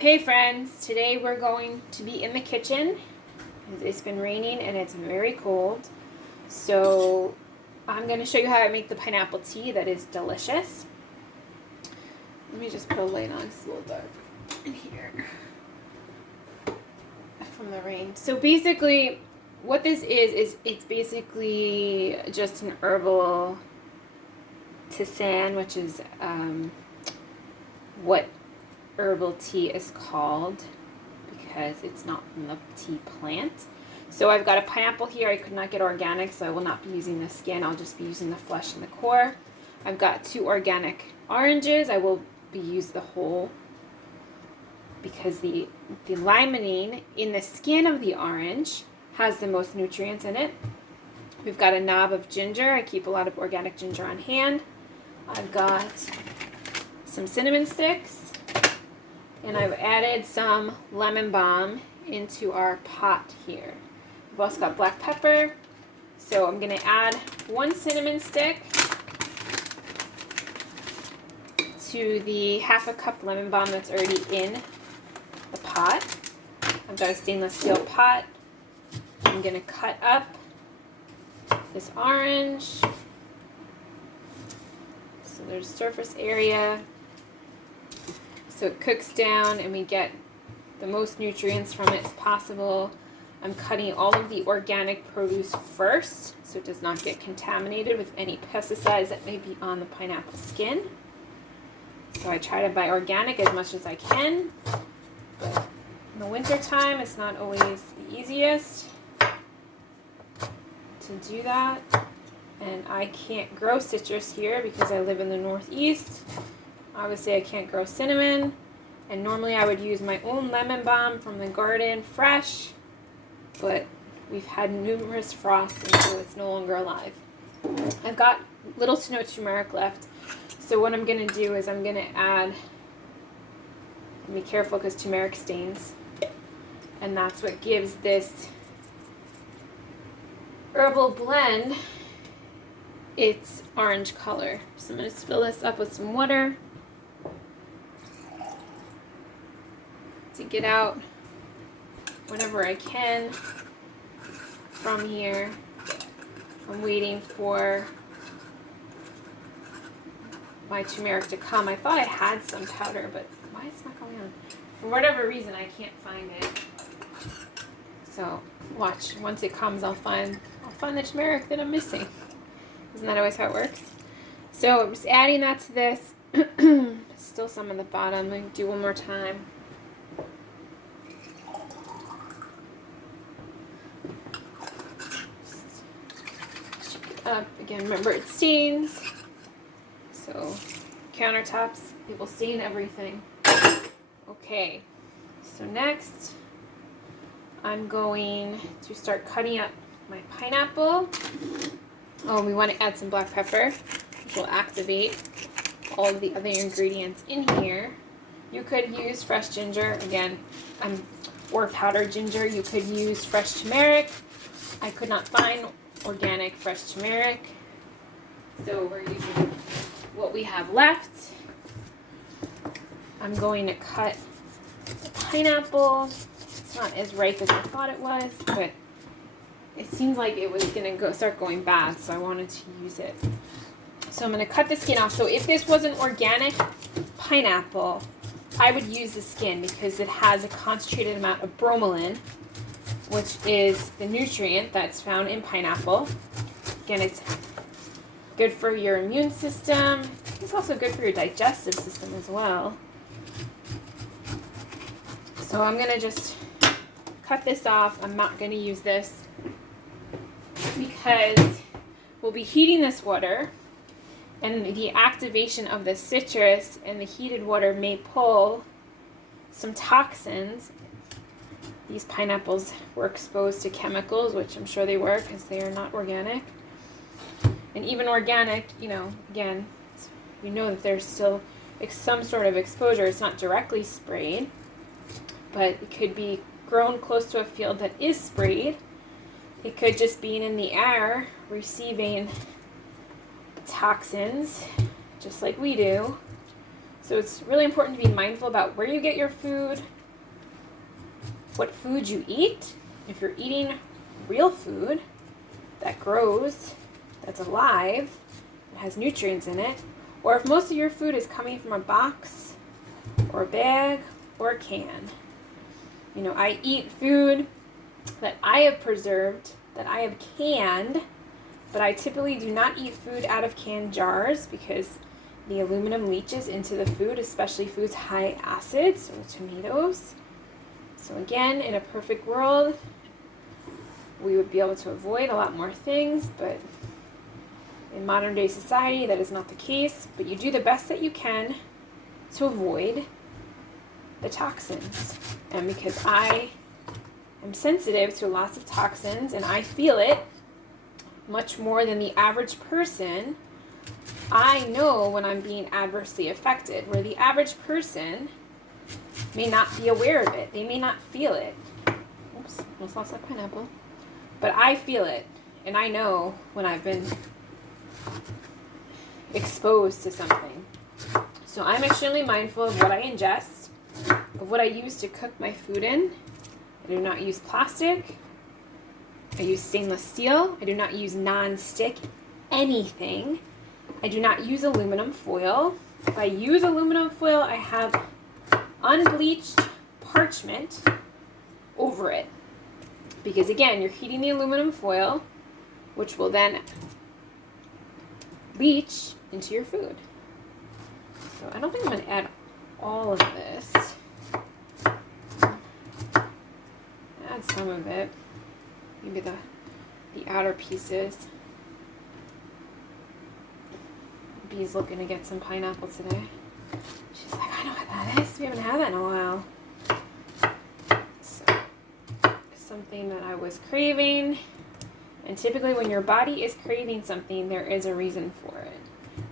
Hey friends, today we're going to be in the kitchen. It's been raining and it's very cold. So I'm going to show you how I make the pineapple tea that is delicious. Let me just put a light on, it's a little dark in here from the rain. So basically what this is it's basically just an herbal tisane, which is what herbal tea is called because it's not from the tea plant. So I've got a pineapple here. I could not get organic, so I will not be using the skin. I'll just be using the flesh and the core. I've got 2 organic oranges. I will be using the whole because the limonene in the skin of the orange has the most nutrients in it. We've got a knob of ginger. I keep a lot of organic ginger on hand. I've got some cinnamon sticks. And I've added some lemon balm into our pot here. We've also got black pepper. So I'm going to add 1 cinnamon stick to the 1/2 cup lemon balm that's already in the pot. I've got a stainless steel pot. I'm going to cut up this orange. So there's surface area. So it cooks down and we get the most nutrients from it as possible. I'm cutting all of the organic produce first so it does not get contaminated with any pesticides that may be on the pineapple skin. So I try to buy organic as much as I can. But in the winter time, it's not always the easiest to do that. And I can't grow citrus here because I live in the Northeast. Obviously, I can't grow cinnamon, and normally I would use my own lemon balm from the garden, fresh, but we've had numerous frosts, and so it's no longer alive. I've got little to no turmeric left, so what I'm going to do is I'm going to add, and be careful because turmeric stains, and that's what gives this herbal blend its orange color. So I'm going to fill this up with some water to get out whatever I can from here. I'm waiting for my turmeric to come. I thought I had some powder, but why is it not going on? For whatever reason, I can't find it. So watch. Once it comes, I'll find the turmeric that I'm missing. Isn't that always how it works? So I'm just adding that to this. Still some on the bottom. I'm going to do one more time. Up again, remember it stains, so countertops, people stain everything. Okay, so next I'm going to start cutting up my pineapple. Oh, we want to add some black pepper, which will activate all of the other ingredients in here. You could use fresh ginger again, or powdered ginger. You could use fresh turmeric. I could not find organic fresh turmeric, so we're using what we have left. I'm going to cut the pineapple. It's not as ripe as I thought it was, but it seems like it was going to start going bad, so I wanted to use it. So I'm going to cut the skin off. So if this was an organic pineapple, I would use the skin because it has a concentrated amount of bromelain, which is the nutrient that's found in pineapple. Again, it's good for your immune system. It's also good for your digestive system as well. So I'm going to just cut this off. I'm not going to use this because we'll be heating this water, and the activation of the citrus and the heated water may pull some toxins. These pineapples were exposed to chemicals, which I'm sure they were because they are not organic. And even organic, again, we know that there's still some sort of exposure. It's not directly sprayed, but it could be grown close to a field that is sprayed. It could just be in the air receiving toxins, just like we do. So it's really important to be mindful about where you get your food, what food you eat. If you're eating real food that grows, that's alive, it has nutrients in it, or if most of your food is coming from a box or a bag or a can. You know, I eat food that I have preserved, that I have canned, but I typically do not eat food out of canned jars because the aluminum leaches into the food, especially foods high acid, so tomatoes. So again, in a perfect world, we would be able to avoid a lot more things, but in modern day society, that is not the case. But you do the best that you can to avoid the toxins. And because I am sensitive to lots of toxins and I feel it much more than the average person, I know when I'm being adversely affected, where the average person may not be aware of it. They may not feel it. Oops, almost lost that pineapple. But I feel it, and I know when I've been exposed to something. So I'm extremely mindful of what I ingest, of what I use to cook my food in. I do not use plastic. I use stainless steel. I do not use non-stick anything. I do not use aluminum foil. If I use aluminum foil, I have unbleached parchment over it. Because again, you're heating the aluminum foil, which will then leach into your food. So I don't think I'm going to add all of this. Add some of it. Maybe the outer pieces. Bee's looking to get some pineapple today. She's like, I know what that is. We haven't had that in a while. So, something that I was craving. And typically when your body is craving something, there is a reason for it.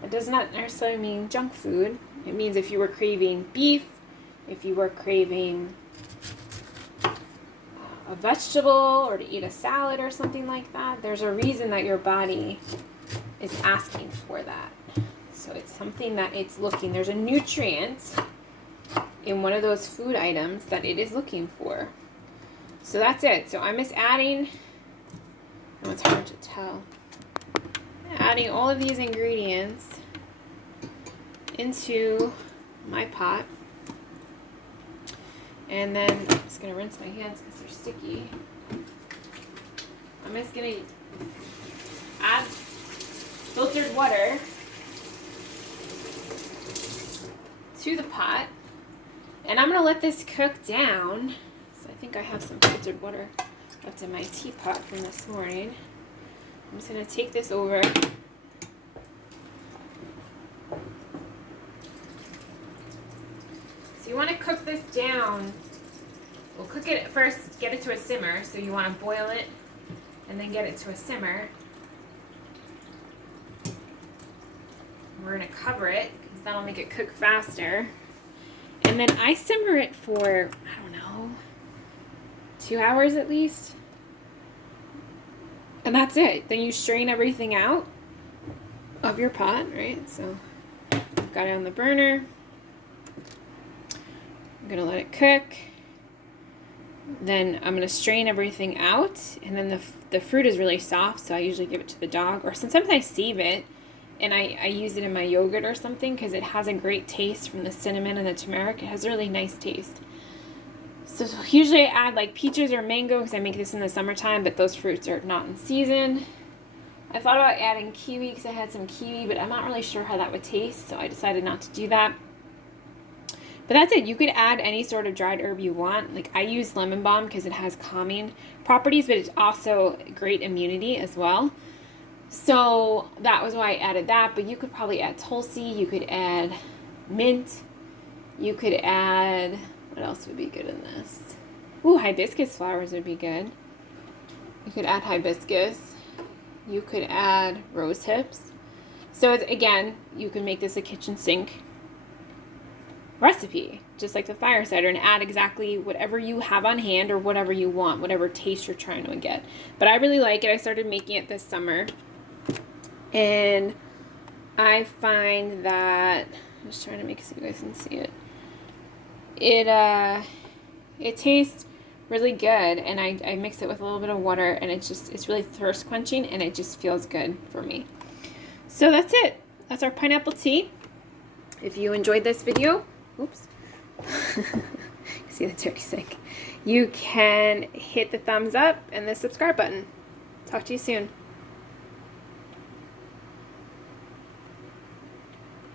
That does not necessarily mean junk food. It means if you were craving beef, if you were craving a vegetable or to eat a salad or something like that, there's a reason that your body is asking for that. So it's something that it's looking, there's a nutrient in one of those food items that it is looking for. So that's it. So I'm just adding, oh, it's hard to tell, adding all of these ingredients into my pot. And then I'm just going to rinse my hands because they're sticky. I'm just going to add filtered water to the pot. And I'm going to let this cook down. So I think I have some filtered water left in my teapot from this morning. I'm just going to take this over. So you want to cook this down. We'll cook it first, get it to a simmer. So you want to boil it and then get it to a simmer. We're going to cover it because that'll make it cook faster. And then I simmer it for, I don't know, 2 hours at least. And that's it. Then you strain everything out of your pot, right? So I've got it on the burner. I'm going to let it cook. Then I'm going to strain everything out. And then the fruit is really soft, so I usually give it to the dog. Or sometimes I save it and I use it in my yogurt or something because it has a great taste from the cinnamon and the turmeric. It has a really nice taste. So usually I add like peaches or mango because I make this in the summertime, but those fruits are not in season. I thought about adding kiwi because I had some kiwi, but I'm not really sure how that would taste, so I decided not to do that. But that's it. You could add any sort of dried herb you want. Like I use lemon balm because it has calming properties, but it's also great immunity as well. So that was why I added that, but you could probably add tulsi, you could add mint, you could add, what else would be good in this? Ooh, hibiscus flowers would be good. You could add hibiscus. You could add rose hips. So it's, again, you can make this a kitchen sink recipe, just like the fire cider, and add exactly whatever you have on hand or whatever you want, whatever taste you're trying to get. But I really like it. I started making it this summer. And I find that I'm just trying to make it so you guys can see it. It tastes really good, and I mix it with a little bit of water, and it's really thirst quenching, and it just feels good for me. So that's it. That's our pineapple tea. If you enjoyed this video, oops, see the turkey sink, you can hit the thumbs up and the subscribe button. Talk to you soon.